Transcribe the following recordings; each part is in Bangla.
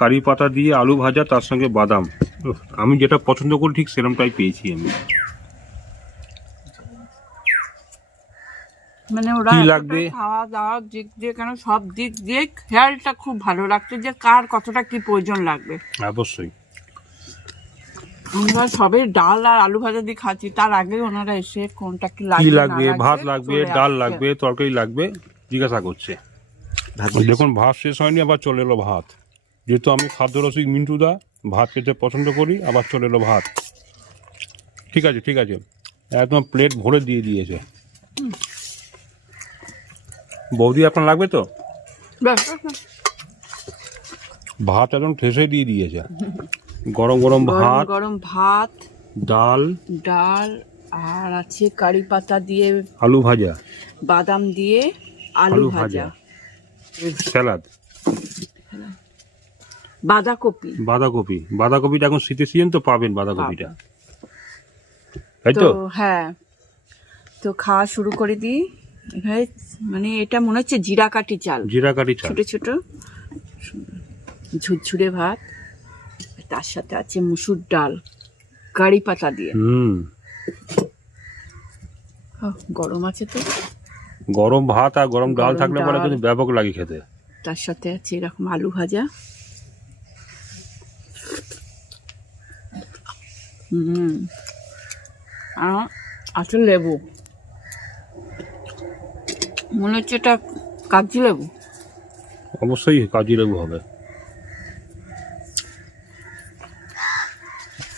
কারি পাতা দিয়ে আলু ভাজা তার সঙ্গে বাদাম। আমি যেটা পছন্দ করি ঠিক সেরকমটাই পেয়েছি আমি। মানে ওরা লাগবে? খাওয়া দাওয়ার দিক দিয়ে কেন সব দিক দিয়ে খেয়ালটা খুব ভালো রাখছে যে কার কতটা কি প্রয়োজন লাগবে। অবশ্যই। আমরা সবে ডাল আর আলু ভাজা দিয়ে খাচ্ছি তার আগে ওনারা এসে কোনটা কি কি লাগবে লাগবে? ভাত লাগবে ডাল লাগবে তরকারি লাগবে জিজ্ঞাসা করছে। দেখুন ভাত শেষ হয়নি আবার চলে এলো ভাত। যেহেতু আমি খাদ্য রসিক মিন্টুদা ভাত খেতে পছন্দ করি আবার চলে এলো ভাত। ঠিক আছে ঠিক আছে। একদম প্লেট ভরে দিয়ে দিয়েছে। বৌদি আপনার লাগবে তো। ভাত একদম ঠেসে দিয়ে দিয়েছে। গরম গরম ভাত গরম ভাত ডাল ডাল আর আছে কারি পাতা দিয়ে আলু ভাজা। বাদাম দিয়ে আলু ভাজা। স্যালাড বাঁধাকপি। বাঁধাকপি। বাঁধাকপিটা এখন শীতের সিজন তো পাবেন বাঁধাকপিটা। তাই তো? হ্যাঁ। তো খাওয়া শুরু করে দিই। মানে এটা মনে হচ্ছে জিরা কাঠি চাল। জিরা কাঠি চাল। ছোট ছোট। ঝুরঝুরে ভাত। তার সাথে আছে মুসুর ডাল। কারি পাতা দিয়ে। হুম। গরম আছে তো। গরম ভাত আর গরম ডাল থাকলে পরে কিন্তু ব্যাপক লাগে খেতে। তার সাথে আছে এরকম আলু ভাজা। হুম। আর আছে লেবু। মনে হচ্ছে এটা কাগজি লেবু। অবশ্যই কাজী লেবু হবে।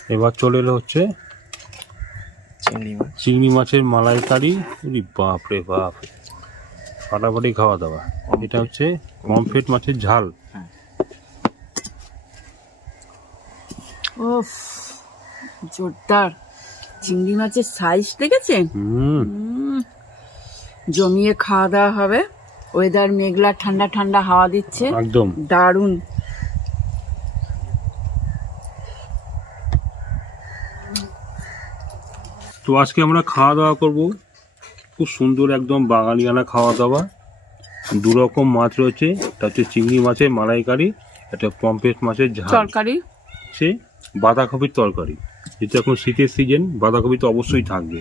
এবার চলে এলো হচ্ছে চিংড়ি মাছ। চিংড়ি মাছের মালাইকারি। বাপ রে বাপ। ফাটাফাটি খাওয়া দাওয়া। এটা হচ্ছে কমফেট মাছের ঝাল। ওফ জোরদার। চিংড়ি মাছের সাইজ দেখেছেন? হুম। জমিয়ে খাওয়া দাওয়া হবে। ওয়েদার মেঘলা ঠান্ডা ঠান্ডা হাওয়া দিচ্ছে। একদম। দারুণ। তো আজকে আমরা খাওয়া দাওয়া করব। খুব সুন্দর একদম বাঙালিয়ানা খাওয়া দাওয়া। দু রকম মাছ রয়েছে। একটা হচ্ছে চিংড়ি মাছের মালাইকারি একটা পম্পেট মাছের ঝাল। তরকারি। হচ্ছে বাঁধাকপির তরকারি। যেহেতু এখন শীতের সিজন বাঁধাকপি তো অবশ্যই থাকবে।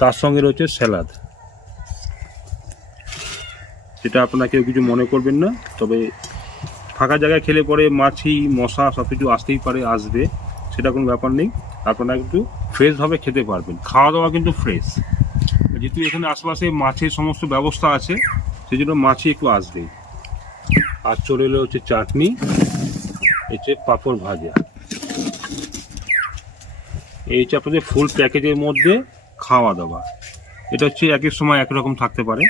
তার সঙ্গে রয়েছে স্যালাদ সেটা আপনারা কেউ কিছু মনে করবেন না, তবে ফাঁকা জায়গায় খেলে পরে মাছি, মশা সব কিছু আসতেই পারে, আসবে, সেটা কোনো ব্যাপার নেই। আপনারা একটু ফ্রেশভাবে খেতে পারবেন। খাওয়া দাওয়া কিন্তু ফ্রেশ যেহেতু এখানে আশেপাশে মাছের সমস্ত ব্যবস্থা আছে সেই জন্য মাছি একটু আসবে আর চলে এলো হচ্ছে চাটনি, হচ্ছে পাঁপড় ভাজা। এই হচ্ছে আপনাদের ফুল প্যাকেজের মধ্যে খাওয়া দাওয়া। এটা হচ্ছে এক এক সময় একরকম থাকতে পারে।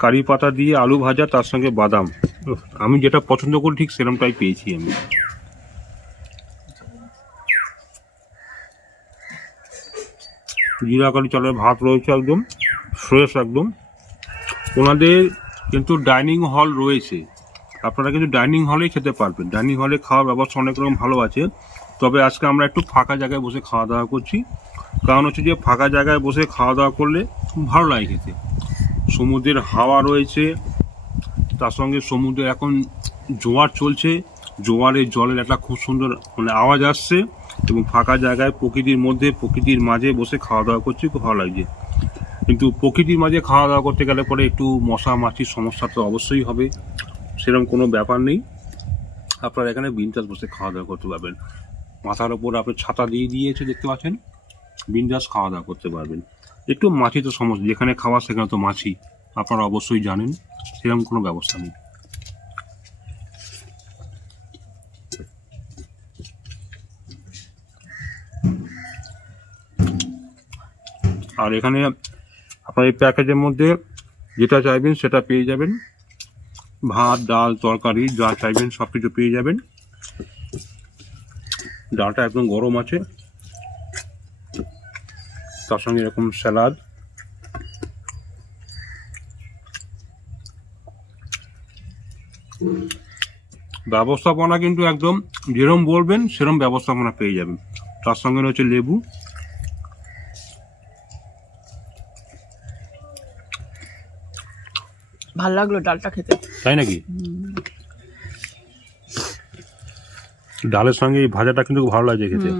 কারি পাতা দিয়ে আলু ভাজা, তার সঙ্গে বাদাম। আমি যেটা পছন্দ করি, ঠিক সেরকমটাই পেয়েছি আমি। জিরা কারি চালের ভাত রয়েছে একদম ফ্রেশ একদম। ওনাদের কিন্তু ডাইনিং হল রয়েছে। আপনারা কিন্তু ডাইনিং হলেই খেতে পারবেন। ডাইনিং হলে খাওয়ার ব্যবস্থা অনেক রকম ভালো আছে। তবে আজকে আমরা একটু ফাঁকা জায়গায় বসে খাওয়া দাওয়া করছি। কারণ হচ্ছে যে ফাঁকা জায়গায় বসে খাওয়া দাওয়া করলে ভালো লাগে খেতে। সমুদ্রের হাওয়া রয়েছে, তার সঙ্গে সমুদ্রে এখন জোয়ার চলছে। জোয়ারের জলের একটা খুব সুন্দর মানে আওয়াজ আসছে এবং ফাঁকা জায়গায় প্রকৃতির মধ্যে, প্রকৃতির মাঝে বসে খাওয়া দাওয়া করছি, খুব ভালো লাগছে। কিন্তু প্রকৃতির মাঝে খাওয়া দাওয়া করতে গেলে পরে একটু মশা মাছির সমস্যা তো অবশ্যই হবে, সেরকম কোনো ব্যাপার নেই। আপনারা এখানে বিন্দাস বসে খাওয়া দাওয়া করতে পারবেন। মাথার ওপর আপনি ছাতা দিয়ে দিয়েছে, দেখতে পাচ্ছেন? বিন্দাস খাওয়া দাওয়া করতে পারবেন। একটু মাছি তো সমস্যা যেখানে খাওয়া সেখানে তো মাছি। আপনারা অবশ্যই জানেন, সেরকম কোনো ব্যবস্থা নেই। আর এখানে আপনার এই প্যাকেজের মধ্যে যেটা চাইবেন সেটা পেয়ে যাবেন। ভাত, ডাল, তরকারি, যা চাইবেন সব কিছু পেয়ে যাবেন। ডালটা একদম গরম আছে। তার সঙ্গে এরকম স্যালাড। ব্যবস্থাপনা কিন্তু একদম যেরম বলবেন সেরম ব্যবস্থাপনা পেয়ে যাবেন। তার সঙ্গে রয়েছে লেবু। ভালো লাগল ডালটা খেতে। তাই নাকি? ডালের সঙ্গে এই ভাজাটা কিন্তু খুব ভালো লাগছে খেতে।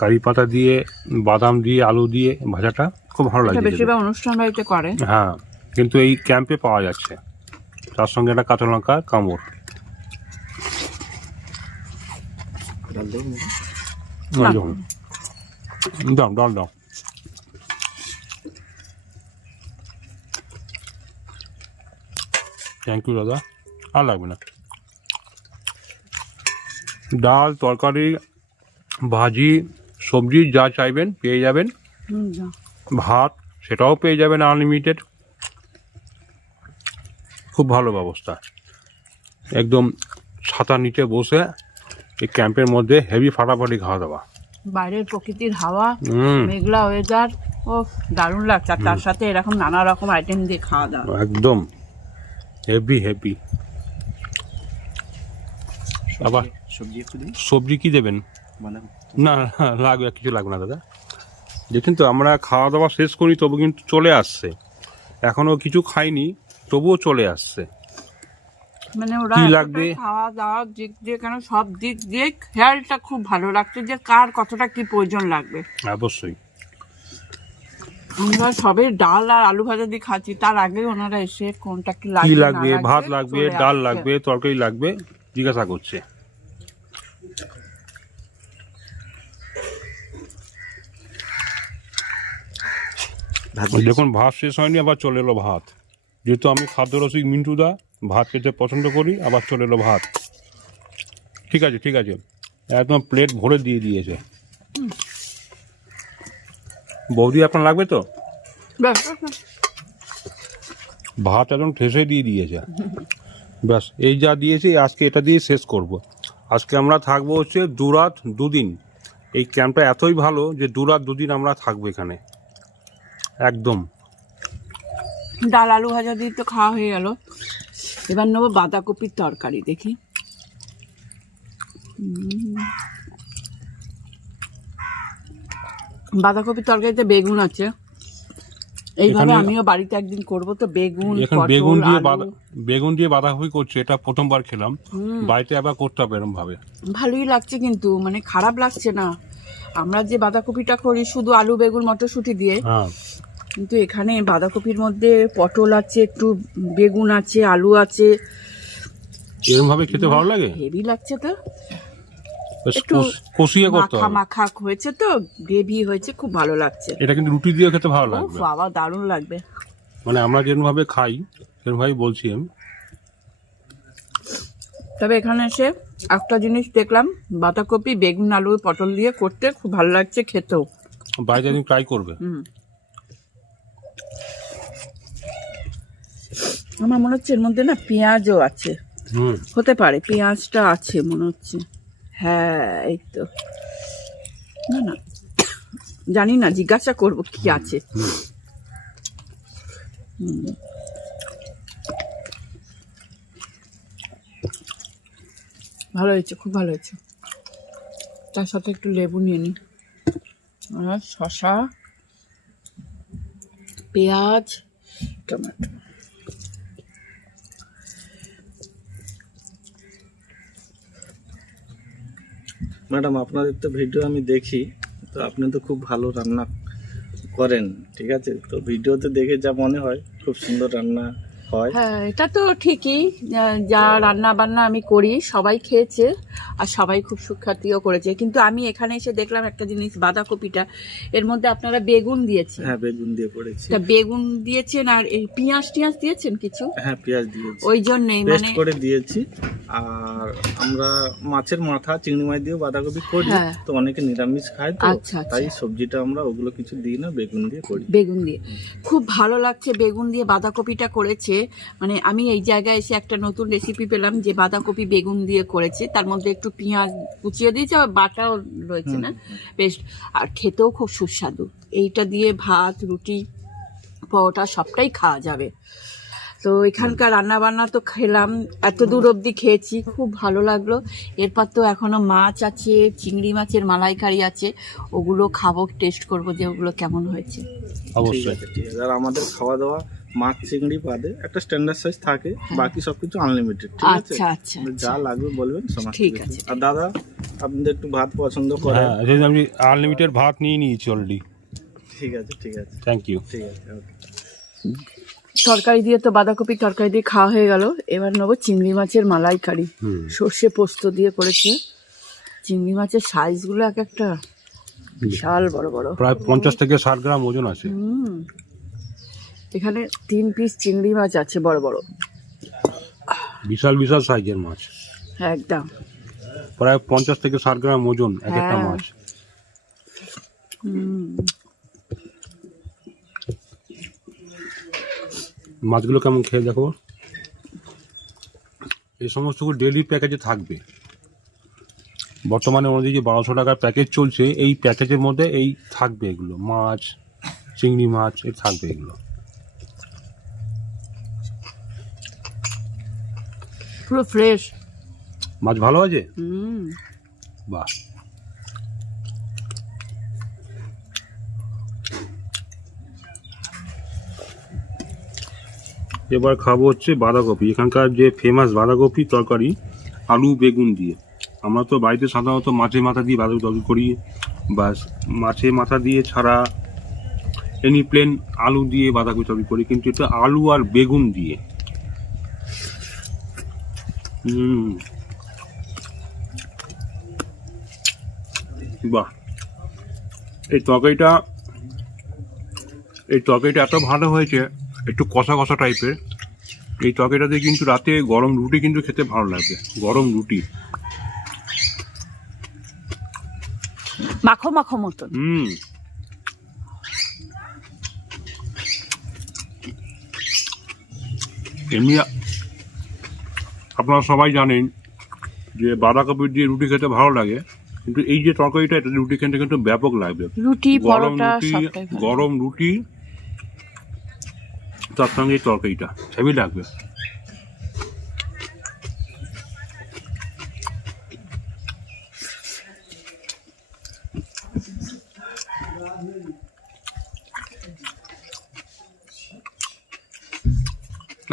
কারি পাতা দিয়ে বাদাম দিয়ে আলু দিয়ে ভাজাটা খুব ভালো লাগছে বেশিরভাগ অনুষ্ঠান বাড়িতে করে। হ্যাঁ কিন্তু এই ক্যাম্পে পাওয়া যাচ্ছে। তার সঙ্গে একটা কাঁচা লঙ্কা কামড়। দাও ডাল দাও। থ্যাংক ইউ দাদা। আর লাগবে না। ডাল তরকারি ভাজি সবজি যা চাইবেন পেয়ে যাবেন। ভাত সেটাও পেয়ে যাবেন আনলিমিটেড। খুব ভালো ব্যবস্থা। একদম ছাতার নিচে বসে এই ক্যাম্পের মধ্যে হেভি ফাটাফাটি খাওয়া দাওয়া। বাইরের প্রকৃতির হাওয়া মেঘলা ওয়েদার ও দারুণ লাগছে। আর তার সাথে এরকম নানা রকম আইটেম দিয়ে খাওয়া দাওয়া। একদম। Heavy heavy. আবার সবজি একটু দিই সবজি কি দেবেন? না না, লাগবে কিছু লাগবে না দাদা। দেখুন তো আমরা খাওয়া দাওয়া শেষ করি তবু কিন্তু চলে আসছে। এখনও কিছু খাইনি তবুও চলে আসছে। মানে ওরা কি লাগবে? খাওয়া দাওয়ার দিক দিয়ে কেন সব দিক দিয়ে খেয়ালটা খুব ভালো লাগছে যে কার কতটা কি প্রয়োজন লাগবে। অবশ্যই। আমরা সবে ডাল আর আলু ভাজা দিয়ে খাচ্ছি তার আগে ওনারা এসে কোনটা কি কি লাগবে ভাত লাগবে ডাল লাগবে তরকারি লাগবে জিজ্ঞাসা করছে। দেখুন ভাত শেষ হয়নি আবার চলে এলো ভাত। যেহেতু আমি খাদ্য খাদ্যরসিক মিন্টুদা ভাত খেতে পছন্দ করি আবার চলে এলো ভাত। ঠিক আছে ঠিক আছে। একদম প্লেট ভরে দিয়ে দিয়েছে। বৌদি আপনার লাগবে তো। ভাত একদম ঠেসে দিয়ে দিয়েছে। ব্যাস এই যা দিয়েছে আজকে এটা দিয়ে শেষ করব। আজকে আমরা থাকব হচ্ছে দু রাত দুদিন। এই ক্যাম্পটা এতই ভালো যে দু রাত দুদিন আমরা থাকব এখানে। একদম। ডাল আলু ভাজা দিয়ে তো খাওয়া হয়ে গেল। এবার নেব বাঁধাকপির তরকারি দেখি। বাঁধাকপির তরকারিতে বেগুন আছে। এইভাবে আমিও বাড়িতে একদিন করব তো বেগুন বেগুন দিয়ে বাঁধা বেগুন দিয়ে বাঁধাকপি করছে এটা প্রথমবার খেলাম। বাড়িতে আবার করতে হবে এরকম ভাবে ভালোই লাগছে কিন্তু মানে খারাপ লাগছে না। আমরা যে বাঁধাকপিটা করি শুধু আলু বেগুন মটরশুঁটি দিয়ে হ্যাঁ। কিন্তু এখানে বাঁধাকপির মধ্যে পটল আছে একটু বেগুন আছে আলু আছে। এরকম ভাবে খেতে ভালো লাগে? হেভি লাগছে তো। বেশ একটু কষ- কষিয়ে করতে হবে। মাখা হয়েছে তো গ্রেভি হয়েছে খুব ভালো লাগছে। এটা কিন্তু রুটি দিয়ে খেতে ভালো ও লাগবে। বাবা দারুণ লাগবে। মানে আমরা যেরকমভাবে খাই সেরকম ভাবে বলছি আমি। তবে এখানে এসে একটা জিনিস দেখলাম বাঁধাকপি বেগুন আলু পটল দিয়ে করতে খুব ভালো লাগছে খেতেও। বাইরে ট্রাই করবে। হুম। আমার মনে হচ্ছে এর মধ্যে না পেঁয়াজও আছে। হতে পারে পেঁয়াজটা আছে মনে হচ্ছে। হ্যাঁ এই তো। না না। জানি না জিজ্ঞাসা করব কি আছে। ভালো হয়েছে খুব ভালো হয়েছে। তার সাথে একটু লেবু নিয়ে নিই আর শশা পেঁয়াজ, টমেটো। ম্যাডাম, আপনাদের তো ভিডিও আমি দেখি, তো আপনি তো খুব ভালো রান্না করেন, ঠিক আছে? তো ভিডিওতে দেখে যা মনে হয়, খুব সুন্দর রান্না হয়? হ্যাঁ এটা তো ঠিকই। যা- রান্না বান্না আমি করি সবাই খেয়েছে আর সবাই খুব সুখ্যাতিও করেছে। কিন্তু আমি এখানে এসে দেখলাম একটা জিনিস বাঁধাকপিটা। এর মধ্যে আপনারা বেগুন দিয়েছেন। হ্যাঁ বেগুন দিয়ে করেছি। বেগুন দিয়েছেন আর এই পেঁয়াজ টিয়াজ দিয়েছেন কিছু? হ্যাঁ পেঁয়াজ দিয়েছি। ওই জন্যই মানে করে দিয়েছি। আর আমরা মাছের মাথা চিংড়ি মাছ দিয়েও বাঁধাকপি করি। হ্যাঁ। তো অনেকে নিরামিষ খায় তো। আচ্ছা, আচ্ছা। তাই সবজিটা আমরা ওগুলো কিছু দিই না বেগুন দিয়ে করি। বেগুন দিয়ে। খুব ভালো লাগছে বেগুন দিয়ে বাঁধাকপিটা করেছে। মানে আমি এই জায়গায় এসে একটা নতুন রেসিপি পেলাম যে বাঁধাকপি বেগুন দিয়ে করেছে। তার মধ্যে একটু পেঁয়াজ কুচিয়ে দিয়েছে আর বাটাও রয়েছে না? বেশ আর খেতেও খুব সুস্বাদু। এইটা দিয়ে ভাত রুটি পরোটা সবটাই খাওয়া যাবে। তো এখানকার রান্না বান্না তো খেলাম এত দূর অবধি খেয়েছি খুব ভালো লাগল। এরপর তো এখনও মাছ আছে চিংড়ি মাছের মালাইকারি আছে ওগুলো খাব টেস্ট করব যে ওগুলো কেমন হয়েছে। অবশ্যই। আমাদের খাওয়া দাওয়া মাছ চিংড়ি বাদে একটা স্ট্যান্ডার্ড সাইজ থাকে বাকি সবকিছু আনলিমিটেড ঠিক আছে? আচ্ছা আচ্ছা যা লাগবে বলবেন সমস্ত ঠিক আছে। আর দাদা আপনি একটু ভাত পছন্দ হ্যাঁ জন্য আমি আনলিমিটেড ভাত নিয়ে নিয়েছি অলরেডি ঠিক আছে ঠিক আছে। থ্যাংক ইউ ঠিক আছে ওকে তরকারি দিয়ে তো বাঁধাকপির তরকারি দিয়ে খাওয়া হয়ে গেল। এবার নেব চিংড়ি মাছের মালাইকারি। হুম। সর্ষে পোস্ত দিয়ে করেছে। চিংড়ি মাছের সাইজগুলো এক একটা বিশাল বড় বড়। প্রায় পঞ্চাশ থেকে ষাট গ্রাম ওজন আছে। হুম। এখানে তিন পিস চিংড়ি মাছ আছে বড় বড়। বিশাল বিশাল সাইজের মাছ। একদম। প্রায় পঞ্চাশ থেকে ষাট গ্রাম ওজন এক একটা হ্যাঁ। মাছ। মাছগুলো কেমন খেয়ে দেখো? এই সমস্ত ডেলি প্যাকেজে থাকবে। বর্তমানে আমাদের যে বারোশো টাকার প্যাকেজ চলছে এই প্যাকেজের মধ্যে এই থাকবে এগুলো। মাছ চিংড়ি মাছ এ থাকবে এগুলো। পুরো ফ্রেশ মাছ ভালো আছে? হুম। বাহ। এবার খাব হচ্ছে বাঁধাকপি। এখানকার যে ফেমাস বাঁধাকপি তরকারি আলু বেগুন দিয়ে। আমরা তো বাড়িতে সাধারণত মাছের মাথা দিয়ে বাঁধাকপি তরকারি করি। বাস মাছের মাথা দিয়ে ছাড়া এনি প্লেন আলু দিয়ে বাঁধাকপি তরকারি করি। কিন্তু এটা আলু আর বেগুন দিয়ে। বাহ। এই তরকারিটা এই তরকারিটা এত ভালো হয়েছে একটু কষা কষা টাইপের এই তরকারিটা দিয়ে কিন্তু রাতে গরম রুটি কিন্তু খেতে ভালো লাগবে গরম রুটি। মাখো মাখো মতন। হুম। এমনি আপনারা সবাই জানেন যে বাঁধাকপি দিয়ে রুটি খেতে ভালো লাগে কিন্তু এই যে তরকারিটা এটা রুটি খেতে কিন্তু ব্যাপক লাগবে। রুটি গরম রুটি গরম রুটি তার সঙ্গে এই তরকারিটা হেভি লাগবে।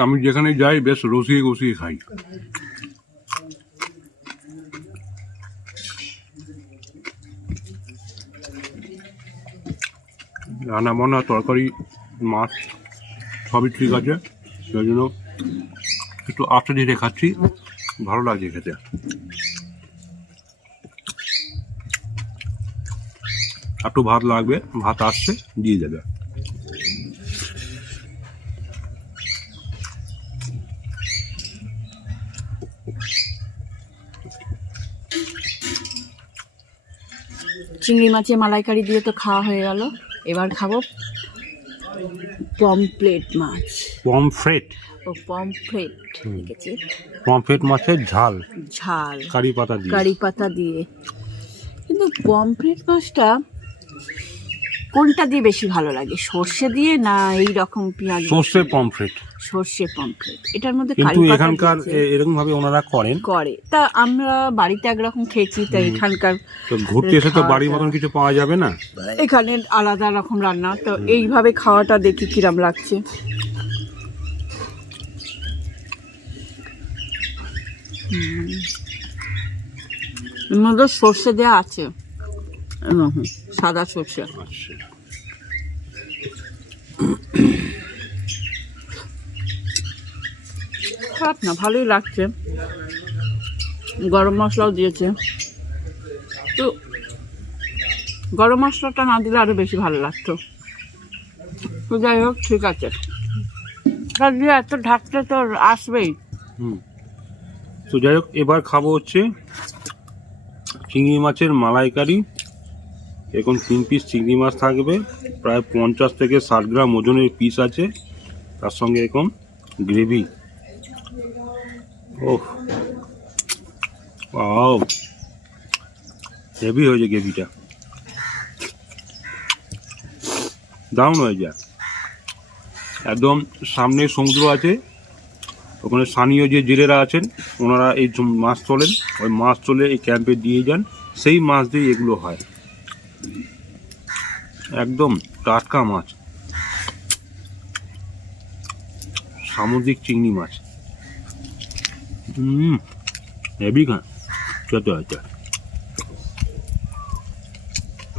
আমি যেখানে যাই, বেশ রসিয়ে গসিয়ে খাই। রান্না বান্না তরকারি, মাছ, সবই ঠিক আছে। সেই জন্য একটু আস্তে ধীরে খাচ্ছি ভালো লাগছে খেতে। একটু ভাত লাগবে, ভাত আসছে, দিয়ে দেবে চিংড়ি মাছের মালাইকারি দিয়ে তো খাওয়া হয়ে গেল। এবার খাব পমপ্লেট মাছ। পমফ্রেট? ও পমফ্রেট দেখেছি। পমফ্রেট মাছের ঝাল। ঝাল। কারি পাতা দিয়ে। কারি পাতা দিয়ে। কিন্তু পমফ্রেট মাছটা কোনটা দিয়ে বেশি ভালো লাগে? সর্ষে দিয়ে না এই রকম পেঁয়াজ সর্ষে পমফ্রেট। সর্ষে পমফ্লেট এটার মধ্যে কিন্তু এখানকার। এরকম ভাবে ওনারা করেন। করে। তা আমরা বাড়িতে একরকম খেয়েছি তা এখানকার তো ঘুরতে এসে তো বাড়ির মতন কিছু পাওয়া যাবে না? এখানে আলাদা রকম রান্না। তো এইভাবে খাওয়াটা দেখি কিরাম লাগছে। মধ্যে সর্ষে দেওয়া আছে। হুম, সাদা সর্ষে। আচ্ছা। খারাপ না ভালোই লাগছে। গরম মশলাও দিয়েছে। তো গরম মশলাটা না দিলে আরও বেশি ভালো লাগতো। তো যাই হোক ঠিক আছে। তা দিয়ে এত ঢাকতে তো আসবেই। হুম। তো যাই হোক এবার খাব হচ্ছে চিংড়ি মাছের মালাইকারি। এখন তিন পিস চিংড়ি মাছ থাকবে, প্রায় পঞ্চাশ থেকে ষাট গ্রাম ওজনের পিস আছে। তার সঙ্গে এখন গ্রেভি আও হেভি হয়েছে গ্রেভিটা দারুণ হয়ে যায় একদম সামনে সমুদ্র আছে, ওখানে স্থানীয় যে জেলেরা আছেন, ওনারা এই মাছ তোলেন, ওই মাছ তোলে এই ক্যাম্পে দিয়ে যান, সেই মাছ দিয়ে এগুলো হয়। একদম টাটকা মাছ। সামুদ্রিক চিংড়ি মাছ। হুম হেভি খান। খেতে হয়েছে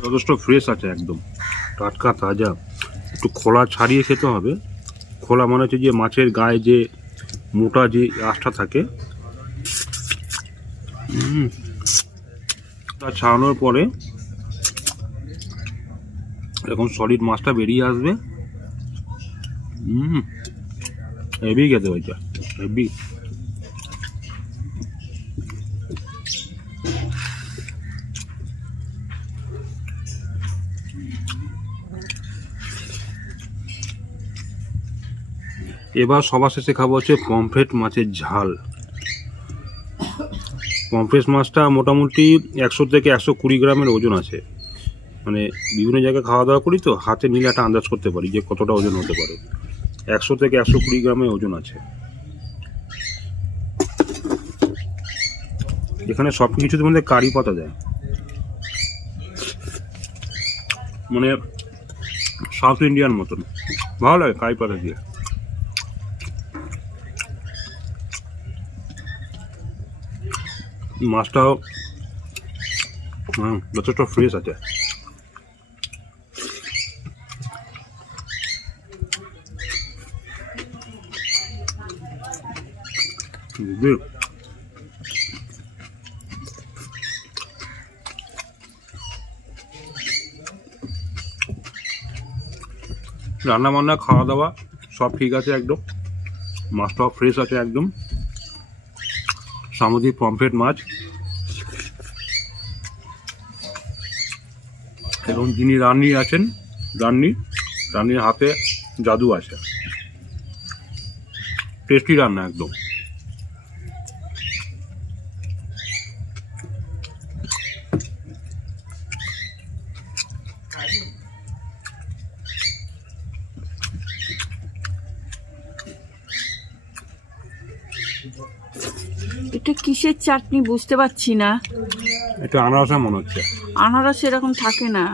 যথেষ্ট ফ্রেশ আছে একদম। টাটকা, তাজা। একটু খোলা ছাড়িয়ে খেতে হবে। খোলা মানে হচ্ছে যে মাছের গায়ে যে মোটা যে আঁশটা থাকে। তা ছাড়ানোর পরে এরকম সলিড মাছটা বেরিয়ে আসবে। হুম। হেভি খেতে হয়েছে হেভি এবার সবার শেষে খাব হচ্ছে পমফ্রেট মাছের ঝাল। পমফ্রেট মাছটা মোটামুটি একশো থেকে একশো কুড়ি গ্রামের ওজন আছে। মানে বিভিন্ন জায়গায় খাওয়া দাওয়া করি তো, হাতে নিলে একটা আন্দাজ করতে পারি যে কতটা ওজন হতে পারে। একশো থেকে একশো কুড়ি গ্রামে ওজন আছে। এখানে সব কিছুর মধ্যে কারি পাতা দেয়। মানে সাউথ ইন্ডিয়ান মতন। ভালো লাগে কারি পাতা দিয়ে। মাছটাও যথেষ্ট ফ্রেশ আছে। বুঝলি? রান্না বান্না খাওয়া দাওয়া সব ঠিক আছে একদম। মাছটাও ফ্রেশ আছে একদম। সামুদ্রিক পমফ্রেট মাছ। এবং যিনি রান্নি আছেন রান্নি রান্নির হাতে জাদু আছে। টেস্টি রান্না একদম এটা কিসের চাটনি বুঝতে পারছি না। এটা আনারসা মনে হচ্ছে। আনারস এরকম থাকে না।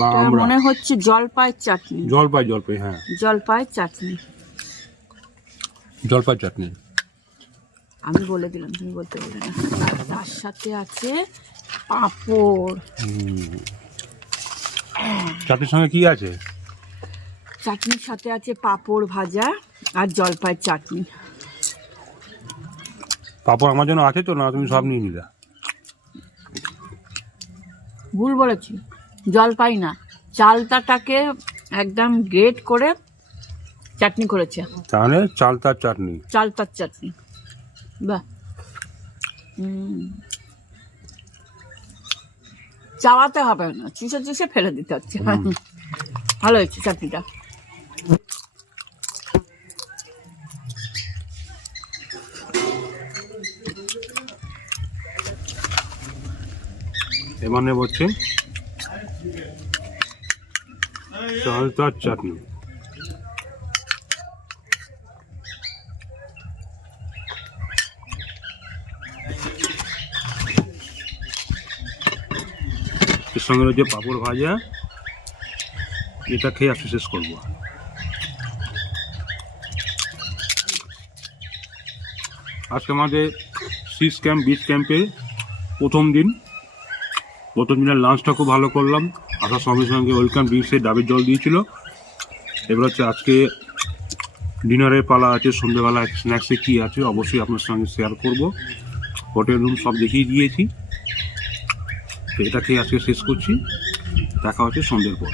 বা এটা আমরা। মনে হচ্ছে জলপাইয়ের চাটনি। জলপাই জলপাই হ্যাঁ। জলপাইয়ের চাটনি। জলপাই চাটনি। আমি বলে দিলাম তুমি বলতে বলে না। আর তার সাথে আছে পাঁপড়। চাটনির সঙ্গে কি আছে? চাটনির সাথে আছে পাঁপড় ভাজা আর জলপাইয়ের চাটনি। পাপড় আমার জন্য আছে তো না তুমি সব নিয়ে নিলে? ভুল বলেছি। জল পাই না। চালতাটাকে একদম গ্রেট করে চাটনি করেছে। তাহলে চালতার চাটনি। চালতার চাটনি। বাহ। চাওয়াতে হবে না। চুষে চুষে ফেলে দিতে হচ্ছে। ভালো হয়েছে চাটনিটা। নেব হচ্ছে চালতার চাটনি। এর সঙ্গে রয়েছে পাঁপড় ভাজা। এটা খেয়ে আজকে শেষ করব। আজকে আমাদের সিক্স ক্যাম্প বিচ ক্যাম্পের প্রথম দিন। প্রথম দিনের লাঞ্চটা খুব ভালো করলাম। আসার সঙ্গে সঙ্গে ওয়েলকাম ড্রিঙ্কসে ডাবের জল দিয়েছিল। এবার হচ্ছে আজকে ডিনারের পালা আছে, সন্ধ্যেবেলা স্ন্যাক্সে কী আছে অবশ্যই আপনার সঙ্গে শেয়ার করব। হোটেল রুম সব দেখিয়ে দিয়েছি। তো এটা আজকে শেষ করছি। দেখা হচ্ছে সন্ধ্যের পর।